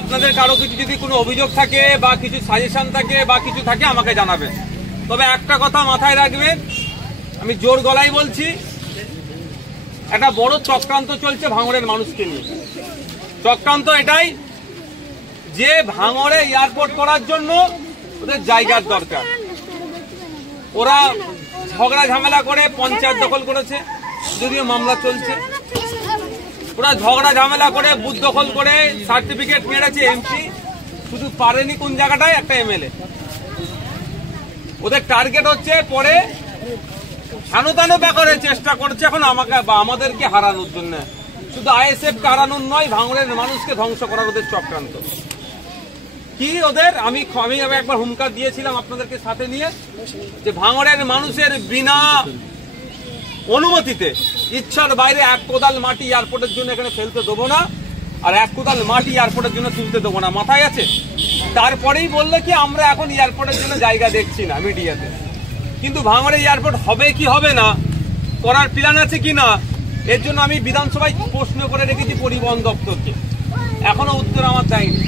আপনাদের কারো কিছু যদি কোনো অভিযোগ থাকে বা কিছু সাজেশন থাকে বা কিছু থাকে আমাকে জানাবেন। তবে একটা কথা মাথায় রাখবেন, আমি জোর গলায় বলছি, একটা বড় চক্রান্ত চলছে ভাঙড়ের মানুষকে নিয়ে। চক্রান্ত এটাই যে ভাঙড়ে এয়ারপোর্ট করার জন্য ওদের জায়গার দরকার। ওরা ঝগড়া ঝামেলা করে পঞ্চায়েত দখল করেছে, যদিও মামলা চলছে। ওরা ঝগড়া ঝামেলা করে বুথ দখল করে সার্টিফিকেট মেরেছে এমপি, শুধু পারেনি কোন জায়গাটায়, একটা এমএলএ। ওদের টার্গেট হচ্ছে পরে হেনতানো ব্যাপারে চেষ্টা করছে এখন আমাকে বা আমাদেরকে হারানোর জন্য। শুধু আইএসএফ কে হারানোর নয়, ভাঙড়ের মানুষকে ধ্বংস করার ওদের চক্রান্ত। কি ওদের আমি একবার হুমকার দিয়েছিলাম আপনাদেরকে সাথে নিয়ে, যে ভাঙড়ের মানুষের বিনা অনুমতিতে ইচ্ছার বাইরে এক কোদাল মাটি এয়ারপোর্টের জন্য এখানে ফেলতে দেবো না, আর এক কোদাল মাটি এয়ারপোর্টের জন্য তুলতে দেবো না। মাথায় আছে? তারপরেই বললে কি আমরা এখন এয়ারপোর্টের জন্য জায়গা দেখছি না মিডিয়াতে, কিন্তু ভাঙড়ে এয়ারপোর্ট হবে কি হবে না, করার প্ল্যান আছে কি না, এর জন্য আমি বিধানসভায় প্রশ্ন করে রেখেছি পরিবহন দপ্তরকে, এখনো উত্তর আমার দেয়নি।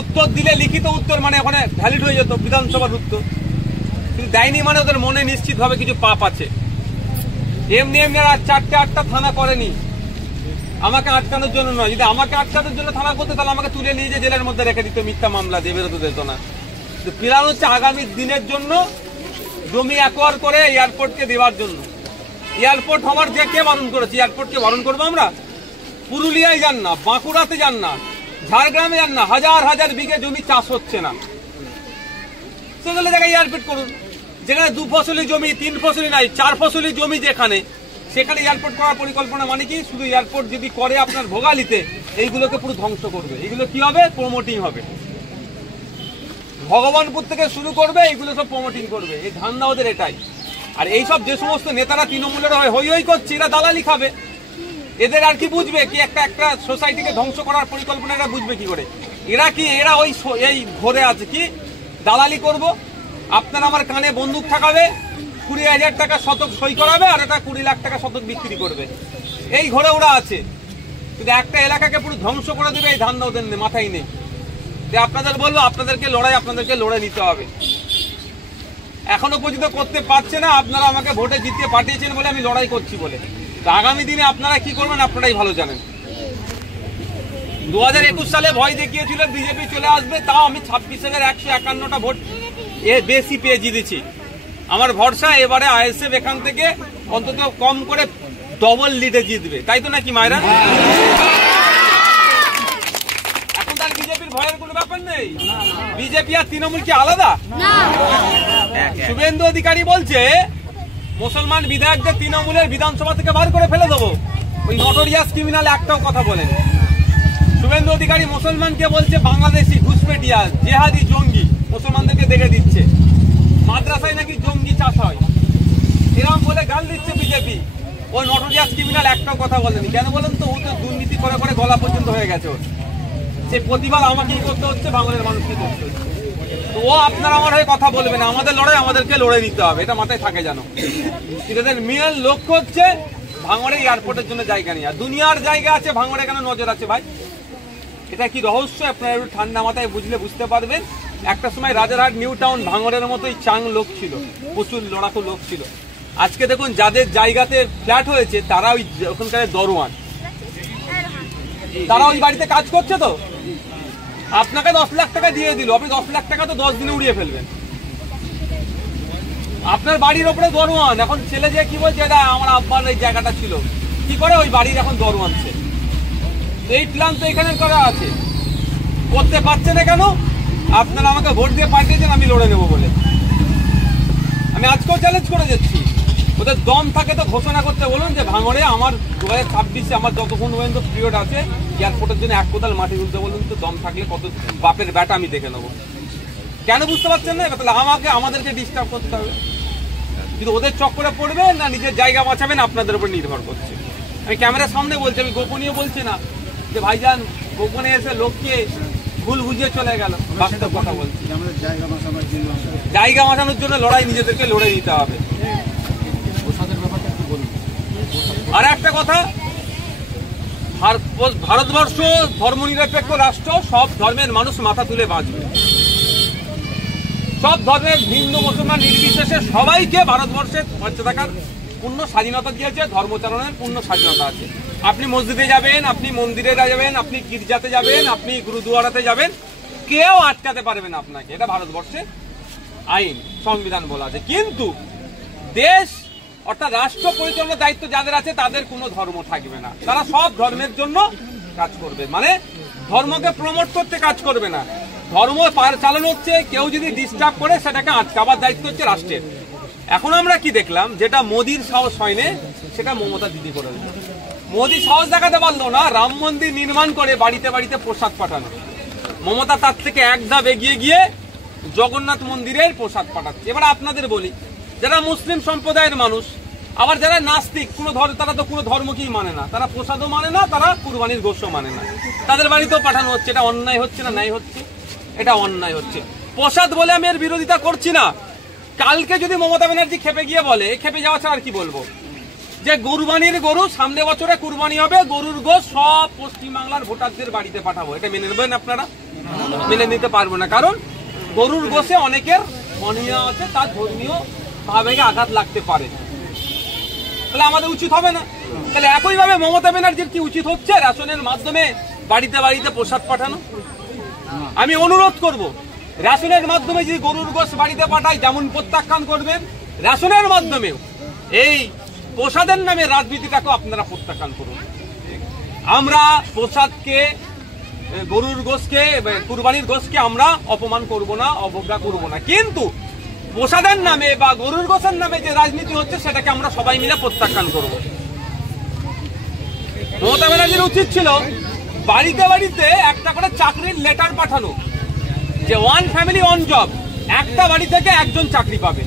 উত্তর দিলে লিখিত উত্তর মানে ওখানে ভ্যালিড হয়ে যেত বিধানসভার উত্তর, কিন্তু দেয়নি মানে ওদের মনে নিশ্চিতভাবে কিছু পাপ আছে। এমনি এমনি আর 4-8টা থানা করেনি আমাকে আটকানোর জন্য নয়। যদি আমাকে আটকানোর জন্য থানা করতে তাহলে আমাকে তুলে নিয়ে যে জেলের মধ্যে রেখে দিত, মিথ্যা মামলা দিয়ে বেরোতে দিত না। প্ল্যান হচ্ছে আগামী দিনের জন্য জমি অ্যাকোয়ার করে এয়ারপোর্টকে দেওয়ার জন্য। এয়ারপোর্ট হওয়ার যে কে বারণ করেছে? এয়ারপোর্টকে বারণ করবো আমরা? পুরুলিয়ায় যান না, বাঁকুড়াতে যান না, ঝাড়গ্রামে যান না, হাজার হাজার বিঘে জমি চাষ হচ্ছে না, সেগুলো জায়গায় এয়ারপোর্ট করুন। যেখানে 2 ফসলি জমি, 3 ফসলি নাই, 4 ফসলি জমি যেখানে, সেখানে এয়ারপোর্ট করার পরিকল্পনা। মানে কি? শুধু এয়ারপোর্ট যদি করে আপনার ভোগালিতে, এইগুলোকে পুরো ধ্বংস করবে। এগুলো কি হবে? প্রমোটিং হবে। ভগবানপুর থেকে শুরু করবে, এইগুলো সব প্রমোটিং করবে। এই ধান্দা ওদের এটাই। আর এইসব যে সমস্ত নেতারা তৃণমূলের হই হই করছে, এরা দালালি খাবে। এদের আর কি বুঝবে কি একটা সোসাইটিকে ধ্বংস করার পরিকল্পনা এরা বুঝবে কি করে? এরা ওই এই ঘরে আছে কি দালালি করব। আপনার আমার কানে বন্দুক ঠাকাবে, 20,000 টাকা শতক সই করাবে, আর এটা 20 লাখ টাকা শতক বিক্রি করবে। এই ঘরে ওরা আছে, কিন্তু একটা এলাকাকে পুরো ধ্বংস করে দেবে, এই ধান্দা ওদের মাথায় নেই। আপনাদের বলবো, আপনাদেরকে লড়াই নিতে হবে। এখনো পর্যন্ত করতে পারছে না, আপনারা আমাকে ভোটে জিতিয়ে পাঠিয়েছেন বলে আমি লড়াই করছি বলে। আগামী দিনে আপনারা কি করবেন আপনারাই ভালো জানেন। 2021 সালে ভয় দেখিয়েছিল বিজেপি চলে আসবে, তাও আমি 26,151টা ভোট বেশি পেয়ে জিতেছি। আমার ভরসা এবারে আইএসএফ এখান থেকে অন্তত কম করে ডবল লিডে জিতবে, তাই তো নাকি মায়েরা? এখন তার বিজেপির ভয়ের কোনো ব্যাপার নেই। বিজেপি আর তৃণমূল কি আলাদা? শুভেন্দু অধিকারী বলছে মুসলমান বিধায়কদের তৃণমূলের বিধানসভা থেকে বার করে ফেলে দেবো। ওই নটোরিয়াস ক্রিমিনাল একটাও কথা বলেন। শুভেন্দু অধিকারী মুসলমানকে বলছে বাংলাদেশি ঘুষপেটিয়া, জেহাদি, জঙ্গি, মুসলমানদেরকে দেখে দিচ্ছে। মাদ্রাসায় নাকি জঙ্গি চাষ হয়, এরকম বলে গাল দিচ্ছে বিজেপি। ওই নটোরিয়াস ক্রিমিনাল একটাও কথা বলেনি। কেন বলেন তো? ও তো দুর্নীতি করে করে গলা পর্যন্ত হয়ে গেছে ওর। যে প্রতিবার আমাকেই করতে হচ্ছে, ভাঙড়ের মানুষকে করতে হচ্ছে। তো ও আপনার আমার হয়ে কথা বলবে না। আমাদের লড়াই আমাদেরকে লড়ে নিতে হবে, এটা মাথায় থাকে জানো। এদের মেন লক্ষ্য হচ্ছে ভাঙড়ে এয়ারপোর্টের জন্য জায়গা নেই। আর দুনিয়ার জায়গা আছে, ভাঙড়ে কেন নজর আছে ভাই? এটা কি রহস্য? আপনারা একটু ঠান্ডা মাথায় বুঝতে পারবেন। একটা সময় রাজারহাট, নিউ টাউন, ভাঙড়ের মতোই চাং লোক ছিল, প্রচুর লড়াকু লোক ছিল। আজকে দেখুন যাদের জায়গাতে ফ্ল্যাট হয়েছে তারা ওই ওখানকার দরওয়ান, তারা ওই বাড়িতে কাজ করছে। তো আপনাকে 10 লাখ টাকা দিয়ে দিল, আপনি 10 লাখ টাকা তো 10 দিনে উড়িয়ে ফেলবেন। আপনার বাড়ির ওপরে দরওয়ান। এখন ছেলে যে কি বলছে, এটা আমার আব্বার এই জায়গাটা ছিল, কি করে ওই বাড়ির এখন দরওয়ান ছে। এই প্ল্যান তো এখানে করা আছে, করতে পারছে না কেন? আপনারা আমাকে ভোট দিয়ে পাঠিয়েছেন আমি লড়ে নেবো বলে। আমি আজকেও চ্যালেঞ্জ করে যাচ্ছি, ওদের দম থাকে তো ঘোষণা করতে বলুন যে ভাঙড়ে আমার 2026-এ আমার যতক্ষণ পর্যন্ত পিরিয়ড আছে এয়ারপোর্টের জন্য 1 কোদাল মাটি তুলতে বলুন তো। দম থাকলে কত বাপের ব্যাটা আমি দেখে নেবো। কেন বুঝতে পারছেন না? তাহলে আমাদেরকে ডিস্টার্ব করতে হবে। কিন্তু ওদের চক্করে পড়বে না নিজের জায়গা বাঁচাবেন, আপনাদের উপর নির্ভর করছে। আমি ক্যামেরার সামনে বলছি, আমি গোপনীয় বলছি না যে ভাইজান গোপনে এসে লোককে ভুল বুঝিয়ে চলে গেল। বাস্তব কথা বলছি, জায়গা বাঁচানোর জন্য লড়াই নিজেদেরকে লড়ে নিতে হবে। আর একটা কথা, ভারতবর্ষ ধর্মনিরপেক্ষ রাষ্ট্র, সব ধর্মের মানুষ মাথা তুলে বাঁচবে। সব ধর্মের হিন্দু মুসলমান নির্বিশেষে সবাইকে ভারতবর্ষে বাঁচতে থাকার পূর্ণ স্বাধীনতা দিয়েছে, ধর্মচারণের পূর্ণ স্বাধীনতা আছে। আপনি মসজিদে যাবেন, আপনি মন্দিরে যাবেন, আপনি গির্জাতে যাবেন, আপনি গুরুদুয়ারাতে যাবেন, কেউ আটকাতে পারবে না আপনাকে। এটা ভারতবর্ষের আইন, সংবিধান বলা আছে। কিন্তু দেশ অর্থাৎ রাষ্ট্র পরিচালনার দায়িত্ব যাদের আছে তাদের কোনো ধর্ম থাকবে না, তারা সব ধর্মের জন্য কাজ করবে, মানে ধর্মকে প্রমোট করতে কাজ করবে না। ধর্ম চালানো হচ্ছে, কেউ যদি ডিস্টার্ব করে সেটাকে আটকাবার দায়িত্ব হচ্ছে রাষ্ট্রের। এখন আমরা কি দেখলাম, যেটা মোদির সাহস হয়নি সেটা মমতা দিদি করে দিল। মোদি সাহস দেখাতে পারলো না রাম মন্দির নির্মাণ করে বাড়িতে বাড়িতে প্রসাদ পাঠানো, মমতা তার থেকে এক ধাপ এগিয়ে গিয়ে জগন্নাথ মন্দিরের প্রসাদ পাঠাচ্ছে। এবার আপনাদের বলি, যারা মুসলিম সম্প্রদায়ের মানুষ, আবার যারা নাস্তিক, তারা তো কোনো ধর্মকেই মানে না, তারা প্রসাদও মানে না, তারা কুরবানির গোশও মানে না, তাদের বাড়িতেও পাঠানো হচ্ছে। এটা অন্যায় হচ্ছে না ন্যায় হচ্ছে? এটা অন্যায় হচ্ছে। প্রসাদ বলে আমি এর বিরোধিতা করছি না। কালকে যদি মমতা ব্যানার্জি খেপে গিয়ে বলে, খেপে যাওয়া ছাড়া আর কি বলবো, যে কুরবানির গরু সামনে বছরে কুরবানি হবে, গরুর গোশ সব পশ্চিমবাংলার ভোটারদের বাড়িতে পাঠাবো, এটা মেনে নেবেন আপনারা? মেনে নিতে পারবো না, কারণ গরুর গোশে অনেকের মনীয় আছে, তার ধর্মীয় ভাবে আঘাত লাগতে পারে, তাহলে আমাদের উচিত হবে না? তাহলে একইভাবে মমতা ব্যানার্জির কি উচিত হচ্ছে রেশনের মাধ্যমে বাড়িতে বাড়িতে প্রসাদ পাঠানো? আমি অনুরোধ করব, রেশনের মাধ্যমে যদি গরুর গোশ বাড়িতে পাঠায় যেমন প্রত্যাখ্যান করবেন, রেশনের মাধ্যমেও এই প্রসাদের নামে রাজনীতিটাকে আপনারা প্রত্যাখ্যান করুন। আমরা প্রসাদকে, গরুর গোশকে, কুরবানির গোশকে আমরা অপমান করব না, অবজ্ঞা করব না, কিন্তু প্রসাদের নামে বা গরুর গোশের নামে যে রাজনীতি হচ্ছে সেটাকে আমরা সবাই মিলে প্রত্যাখ্যান করব। মমতা ব্যানার্জির উচিত ছিল বাড়িতে বাড়িতে একটা করে চাকরির লেটার পাঠানো, যে ওয়ান ফ্যামিলি ওয়ান জব, একটা বাড়ি থেকে একজন চাকরি পাবে।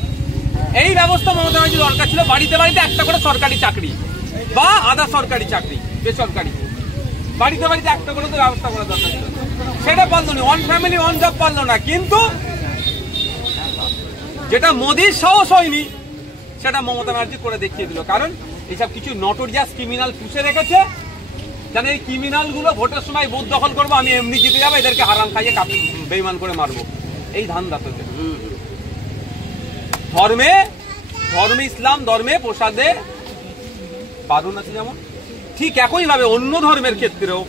এই ব্যবস্থা মমতা ব্যানার্জির দরকার ছিল। বাড়িতে বাড়িতে একটা করে সরকারি চাকরি বা আধা সরকারি চাকরি, বেসরকারি, বাড়িতে বাড়িতে একটা করে তো ব্যবস্থা করা দরকার ছিল। সেটা পারলো না, ওয়ান ফ্যামিলি ওয়ান জব পারলো না। কিন্তু যেটা মোদির সাহস হয়নি সেটা মমতা ব্যানার্জি করে দেখিয়ে দিল। কারণ এইসব কিছু নটোরিয়াস ক্রিমিনাল পুষে রেখেছে, যেন এই ক্রিমিনাল গুলো ভোটের সময় বুথ দখল করবো, আমি এমনি জিতে যাবো, এদেরকে হারাম খাইয়ে বেইমান করে মারবো, এই ধান্দা তো। ধর্মে ইসলাম ধর্মে প্রসাদে বারণ আছে, যেমন ঠিক একইভাবে অন্য ধর্মের ক্ষেত্রেও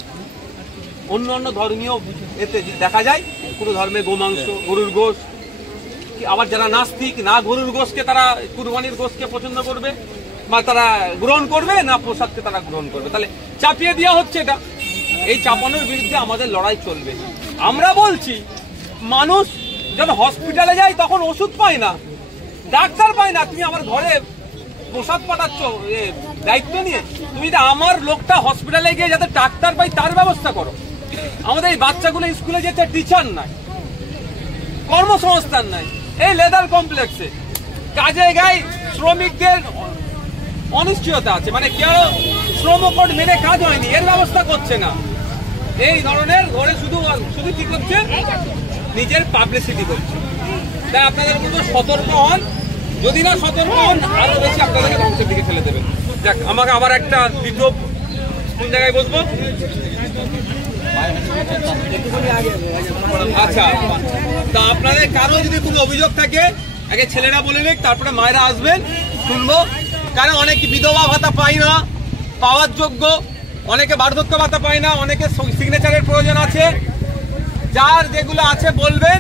অন্য ধর্মীয় এতে দেখা যায় কোনো ধর্মে গোমাংস, গরুর গোশ, আবার যারা নাস্তিক না গরুর গোশকে তারা কুরবানির গোশকে পছন্দ করবে বা তারা গ্রহণ করবে, না প্রসাদকে তারা গ্রহণ করবে। তাহলে চাপিয়ে দেওয়া হচ্ছে এটা। এই চাপানোর বিরুদ্ধে আমাদের লড়াই চলবে। আমরা বলছি, মানুষ যখন হসপিটালে যায় তখন ওষুধ পায় না, ডাক্তার পায় না, তুমি আমার ঘরে প্রসাদ পাঠাচ্ছ দায়িত্ব নিয়ে, তুমি আমার লোকটা হসপিটালে গিয়ে যাতে ডাক্তার পাই তার ব্যবস্থা করো। আমাদের এই বাচ্চাগুলো স্কুলে যেতে টিচার নাই, কর্মসংস্থান নাই, এই লেদার কমপ্লেক্সে কাজে গায়ে শ্রমিকদের অনিশ্চয়তা আছে, মানে কেউ শ্রম কোড মেনে কাজ হয়নি, এর ব্যবস্থা করছে না। এই ধরনের ঘরে শুধু কি করছে, নিজের পাবলিসিটি করছে। তাই আপনাদের কিন্তু সতর্ক হন, যদি না সতর্ক হন আরো বেশি আপনাদেরকে ধ্বংসের দিকে ফেলে দেবেন। দেখ, আমাকে আবার একটা দ্বিতীয় কোন জায়গায় বসবো? আচ্ছা, তা আপনাদের কারো যদি কোনো অভিযোগ থাকে আগে ছেলেরা বলে নিক, তারপরে মায়েরা আসবেন, শুনবো। কারণ অনেকে বিধবা ভাতা পায় না, পাওয়ার যোগ্য, অনেকে বার্ধক্য ভাতা পায় না, অনেকে সিগনেচারের প্রয়োজন আছে। যার যেগুলো আছে বলবেন,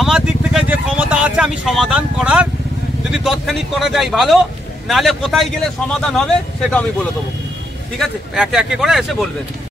আমার দিক থেকে যে ক্ষমতা আছে আমি সমাধান করার, যদি তৎক্ষণিক করা যায় ভালো, নাহলে কোথায় গেলে সমাধান হবে সেটা আমি বলে দেবো। ঠিক আছে, একে একে করে এসে বলবেন।